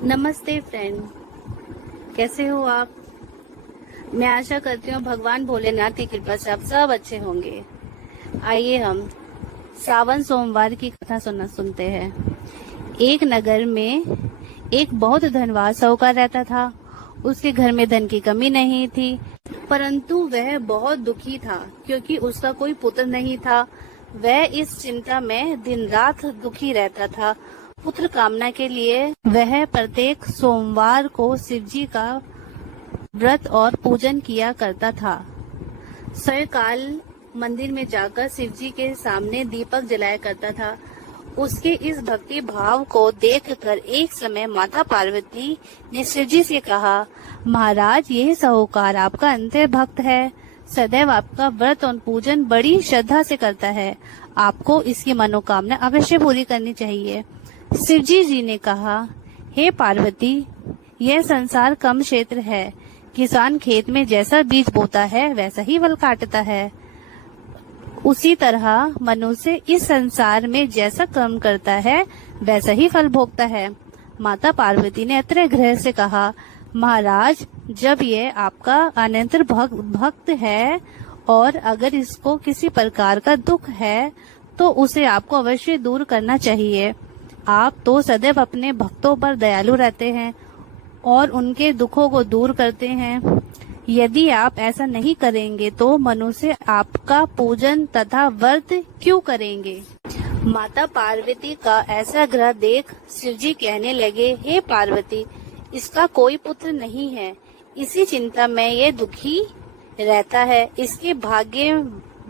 नमस्ते फ्रेंड, कैसे हो आप। मैं आशा करती हूँ भगवान भोलेनाथ की कृपा से आप सब अच्छे होंगे। आइए हम सावन सोमवार की कथा सुनते हैं। एक नगर में एक बहुत धनवान साहूकार रहता था। उसके घर में धन की कमी नहीं थी, परंतु वह बहुत दुखी था क्योंकि उसका कोई पुत्र नहीं था। वह इस चिंता में दिन रात दुखी रहता था। पुत्र कामना के लिए वह प्रत्येक सोमवार को शिवजी का व्रत और पूजन किया करता था। सायंकाल मंदिर में जाकर शिवजी के सामने दीपक जलाया करता था। उसके इस भक्ति भाव को देखकर एक समय माता पार्वती ने शिवजी से कहा, महाराज, यह साहूकार आपका अंतर भक्त है, सदैव आपका व्रत और पूजन बड़ी श्रद्धा से करता है। आपको इसकी मनोकामना अवश्य पूरी करनी चाहिए। शिवजी जी ने कहा, हे पार्वती, यह संसार कम क्षेत्र है। किसान खेत में जैसा बीज बोता है वैसा ही फल काटता है। उसी तरह मनुष्य इस संसार में जैसा कर्म करता है वैसा ही फल भोगता है। माता पार्वती ने अत्र ग्रह से कहा, महाराज, जब यह आपका अनंतर भक्त है और अगर इसको किसी प्रकार का दुख है तो उसे आपको अवश्य दूर करना चाहिए। आप तो सदैव अपने भक्तों पर दयालु रहते हैं और उनके दुखों को दूर करते हैं। यदि आप ऐसा नहीं करेंगे तो मनुष्य आपका पूजन तथा व्रत क्यों करेंगे। माता पार्वती का ऐसा ग्रह देख शिवजी कहने लगे, हे पार्वती, इसका कोई पुत्र नहीं है। इसी चिंता में ये दुखी रहता है। इसके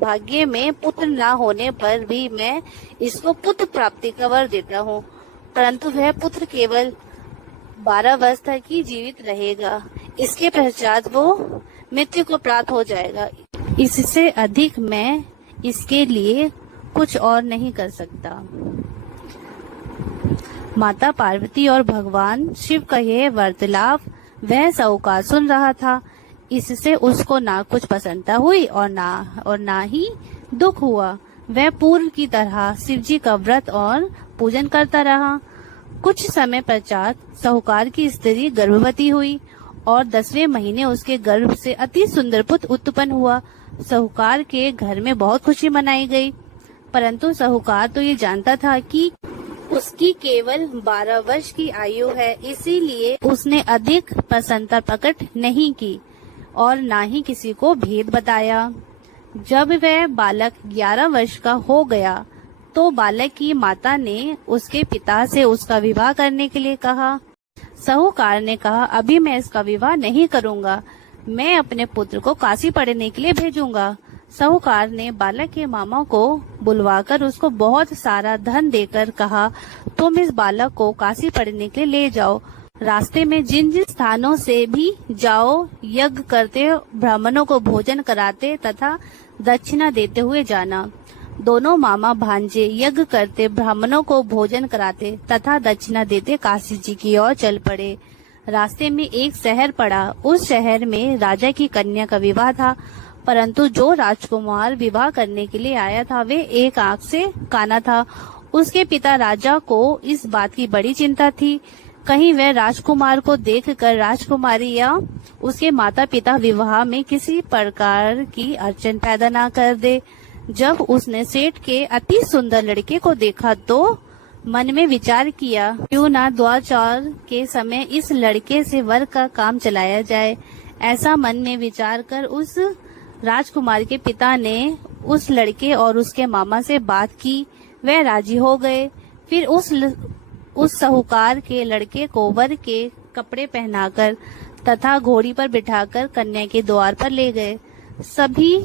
भाग्य में पुत्र न होने पर भी मैं इसको पुत्र प्राप्ति का वर देता हूँ, परंतु वह पुत्र केवल 12 वर्ष तक ही जीवित रहेगा। इसके पश्चात वो मृत्यु को प्राप्त हो जाएगा। इससे अधिक मैं इसके लिए कुछ और नहीं कर सकता। माता पार्वती और भगवान शिव का यह वार्तालाप वह साहूकार सुन रहा था। इससे उसको ना कुछ प्रसन्नता हुई और ना ही दुख हुआ। वह पूर्व की तरह शिवजी का व्रत और पूजन करता रहा। कुछ समय पश्चात साहूकार की स्त्री गर्भवती हुई और 10वें महीने उसके गर्भ से अति सुंदर पुत्र उत्पन्न हुआ। साहूकार के घर में बहुत खुशी मनाई गई, परंतु साहूकार तो ये जानता था कि उसकी केवल 12 वर्ष की आयु है, इसीलिए उसने अधिक प्रसन्नता प्रकट नहीं की और ना ही किसी को भेद बताया। जब वह बालक 11 वर्ष का हो गया तो बालक की माता ने उसके पिता से उसका विवाह करने के लिए कहा। साहूकार ने कहा, अभी मैं इसका विवाह नहीं करूंगा, मैं अपने पुत्र को काशी पढ़ने के लिए भेजूंगा। साहूकार ने बालक के मामा को बुलवाकर उसको बहुत सारा धन देकर कहा, तुम इस बालक को काशी पढ़ने के लिए ले जाओ। रास्ते में जिन जिन स्थानों से भी जाओ, यज्ञ करते, ब्राह्मणों को भोजन कराते तथा दक्षिणा देते हुए जाना। दोनों मामा भांजे यज्ञ करते, ब्राह्मणों को भोजन कराते तथा दक्षिणा देते काशी जी की ओर चल पड़े। रास्ते में एक शहर पड़ा। उस शहर में राजा की कन्या का विवाह था, परंतु जो राजकुमार विवाह करने के लिए आया था वे एक आंख से काना था। उसके पिता राजा को इस बात की बड़ी चिंता थी, कहीं वह राजकुमार को देखकर राजकुमारी या उसके माता पिता विवाह में किसी प्रकार की अड़चन पैदा न कर दे। जब उसने सेठ के अति सुंदर लड़के को देखा तो मन में विचार किया, क्यों ना द्वाचार के समय इस लड़के से वर का काम चलाया जाए। ऐसा मन में विचार कर उस राजकुमार के पिता ने उस लड़के और उसके मामा से बात की। वह राजी हो गए। फिर उस साहूकार के लड़के को वर के कपड़े पहनाकर तथा घोड़ी पर बिठाकर कन्या के द्वार पर ले गए। सभी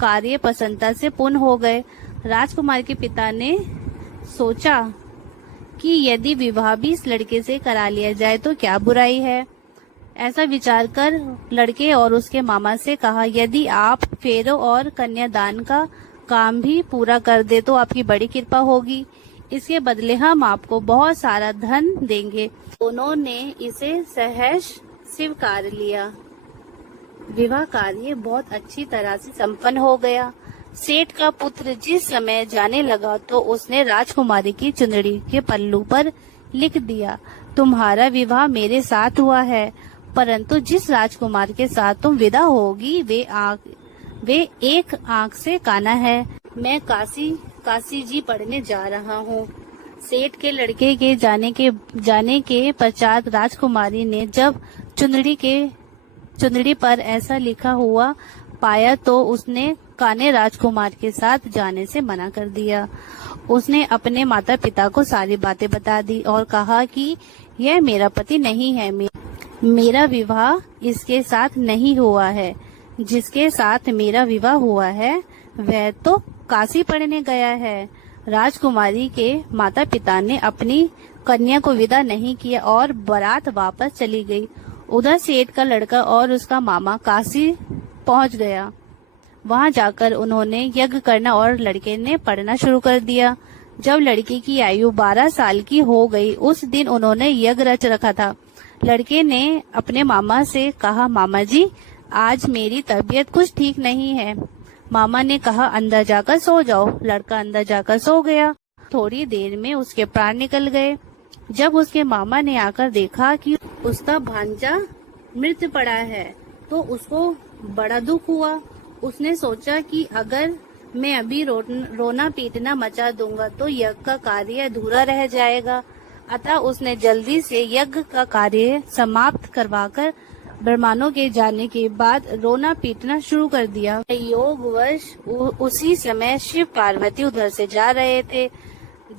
कार्य प्रसन्नता से पूर्ण हो गए। राजकुमार के पिता ने सोचा कि यदि विवाह भी इस लड़के से करा लिया जाए तो क्या बुराई है। ऐसा विचार कर लड़के और उसके मामा से कहा, यदि आप फेरों और कन्यादान का काम भी पूरा कर दे तो आपकी बड़ी कृपा होगी। इसके बदले हम आपको बहुत सारा धन देंगे। दोनों ने इसे सहर्ष स्वीकार लिया। विवाह कार्य बहुत अच्छी तरह से संपन्न हो गया। सेठ का पुत्र जिस समय जाने लगा तो उसने राजकुमारी की चुंदड़ी के पल्लू पर लिख दिया, तुम्हारा विवाह मेरे साथ हुआ है, परंतु जिस राजकुमार के साथ तुम विदा होगी वे एक आंख से काना है। मैं काशी जी पढ़ने जा रहा हूँ। सेठ के लड़के के जाने के पश्चात राजकुमारी ने जब चुंदड़ी पर ऐसा लिखा हुआ पाया तो उसने काने राजकुमार के साथ जाने से मना कर दिया। उसने अपने माता पिता को सारी बातें बता दी और कहा कि यह मेरा पति नहीं है, मेरा विवाह इसके साथ नहीं हुआ है। जिसके साथ मेरा विवाह हुआ है वह तो काशी पढ़ने गया है। राजकुमारी के माता पिता ने अपनी कन्या को विदा नहीं किया और बारात वापस चली गई। उधर सेठ का लड़का और उसका मामा काशी पहुंच गया। वहां जाकर उन्होंने यज्ञ करना और लड़के ने पढ़ना शुरू कर दिया। जब लड़की की आयु 12 साल की हो गई, उस दिन उन्होंने यज्ञ रच रखा था। लड़के ने अपने मामा से कहा, मामा जी आज मेरी तबीयत कुछ ठीक नहीं है। मामा ने कहा, अंदर जाकर सो जाओ। लड़का अंदर जाकर सो गया। थोड़ी देर में उसके प्राण निकल गए। जब उसके मामा ने आकर देखा कि उसका भांजा मृत पड़ा है तो उसको बड़ा दुख हुआ। उसने सोचा कि अगर मैं अभी रोना पीटना मचा दूंगा तो यज्ञ का कार्य अधूरा रह जाएगा। अतः उसने जल्दी से यज्ञ का कार्य समाप्त करवाकर ब्राह्मणों के जाने के बाद रोना पीटना शुरू कर दिया। योगवश उसी समय शिव पार्वती उधर से जा रहे थे।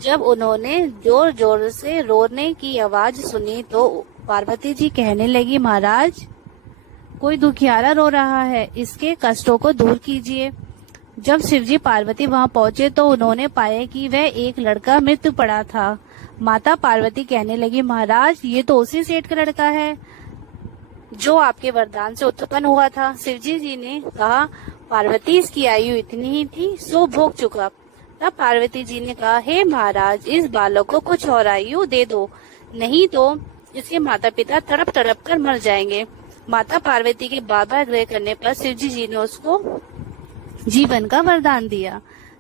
जब उन्होंने जोर जोर से रोने की आवाज सुनी तो पार्वती जी कहने लगी, महाराज कोई दुखियारा रो रहा है, इसके कष्टों को दूर कीजिए। जब शिवजी पार्वती वहां पहुंचे तो उन्होंने पाया कि वह एक लड़का मृत्यु पड़ा था। माता पार्वती कहने लगी, महाराज ये तो उसी सेठ का लड़का है जो आपके वरदान से उत्पन्न हुआ था। शिवजी जी ने कहा, पार्वती इसकी आयु इतनी ही थी, सो भोग चुका। तब पार्वती जी ने कहा, हे महाराज इस बालक को कुछ और आयु दे दो, नहीं तो इसके माता पिता तड़प तड़प कर मर जाएंगे। माता पार्वती के बार आग्रह करने पर शिवजी जी ने उसको जीवन का वरदान दिया।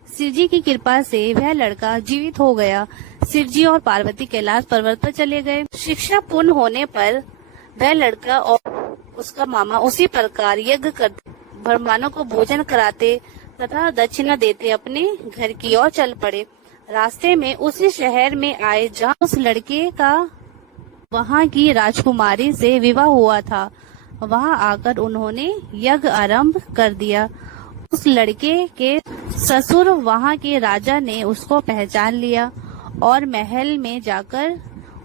शिवजी की कृपा से वह लड़का जीवित हो गया। शिवजी और पार्वती कैलाश पर्वत पर चले गए। शिक्षा पूर्ण होने पर वह लड़का और उसका मामा उसी प्रकार यज्ञ करते, ब्राह्मणों को भोजन कराते तथा दक्षिणा देते अपने घर की ओर चल पड़े। रास्ते में उसी शहर में आए जहाँ उस लड़के का वहाँ की राजकुमारी से विवाह हुआ था। वहाँ आकर उन्होंने यज्ञ आरंभ कर दिया। उस लड़के के ससुर वहाँ के राजा ने उसको पहचान लिया और महल में जाकर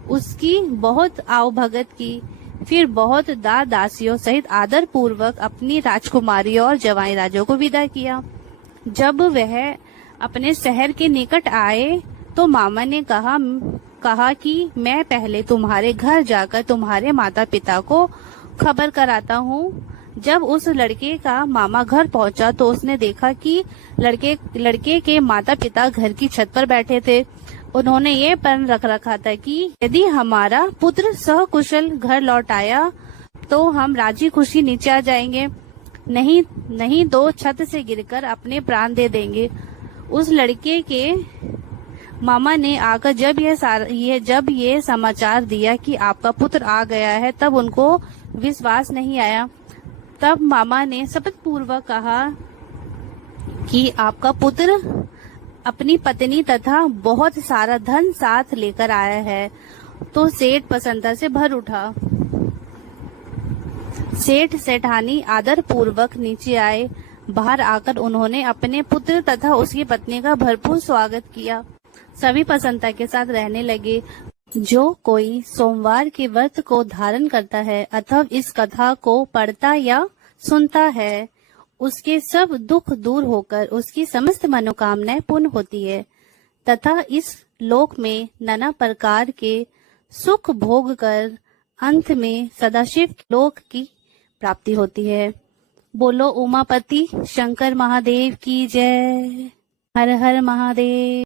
उसकी बहुत आवभगत की। फिर बहुत दास दासियों सहित आदर पूर्वक अपनी राजकुमारी और जवाई राजों को विदा किया। जब वह अपने शहर के निकट आए तो मामा ने कहा कि मैं पहले तुम्हारे घर जाकर तुम्हारे माता पिता को खबर कराता हूँ। जब उस लड़के का मामा घर पहुंचा तो उसने देखा कि लड़के के माता पिता घर की छत पर बैठे थे। उन्होंने ये प्रण रख रखा था कि यदि हमारा पुत्र सहकुशल घर लौट आया तो हम राजी खुशी नीचे आ जाएंगे, नहीं तो छत से गिरकर अपने प्राण दे देंगे। उस लड़के के मामा ने आकर जब ये समाचार दिया कि आपका पुत्र आ गया है तब उनको विश्वास नहीं आया। तब मामा ने शपथ पूर्वक कहा कि आपका पुत्र अपनी पत्नी तथा बहुत सारा धन साथ लेकर आया है। तो सेठ प्रसन्नता से भर उठा। सेठ सेठानी आदर पूर्वक नीचे आए। बाहर आकर उन्होंने अपने पुत्र तथा उसकी पत्नी का भरपूर स्वागत किया। सभी प्रसन्नता के साथ रहने लगे। जो कोई सोमवार के व्रत को धारण करता है अथवा इस कथा को पढ़ता या सुनता है, उसके सब दुख दूर होकर उसकी समस्त मनोकामनाएं पूर्ण होती है तथा इस लोक में नाना प्रकार के सुख भोग कर अंत में सदाशिव लोक की प्राप्ति होती है। बोलो उमापति शंकर महादेव की जय। हर हर महादेव।